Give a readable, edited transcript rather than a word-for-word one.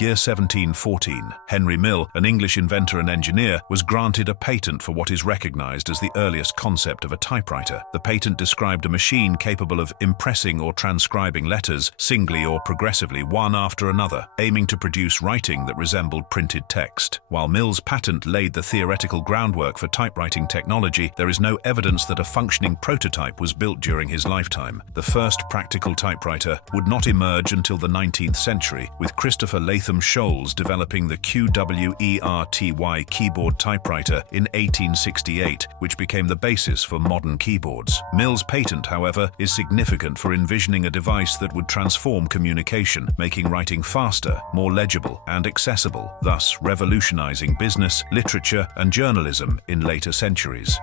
Year 1714, Henry Mill, an English inventor and engineer, was granted a patent for what is recognized as the earliest concept of a typewriter. The patent described a machine capable of impressing or transcribing letters singly or progressively one after another, aiming to produce writing that resembled printed text. While Mill's patent laid the theoretical groundwork for typewriting technology, there is no evidence that a functioning prototype was built during his lifetime. The first practical typewriter would not emerge until the 19th century, with Christopher Latham Scholes developing the QWERTY keyboard typewriter in 1868, which became the basis for modern keyboards. Mill's patent, however, is significant for envisioning a device that would transform communication, making writing faster, more legible, and accessible, thus revolutionizing business, literature, and journalism in later centuries.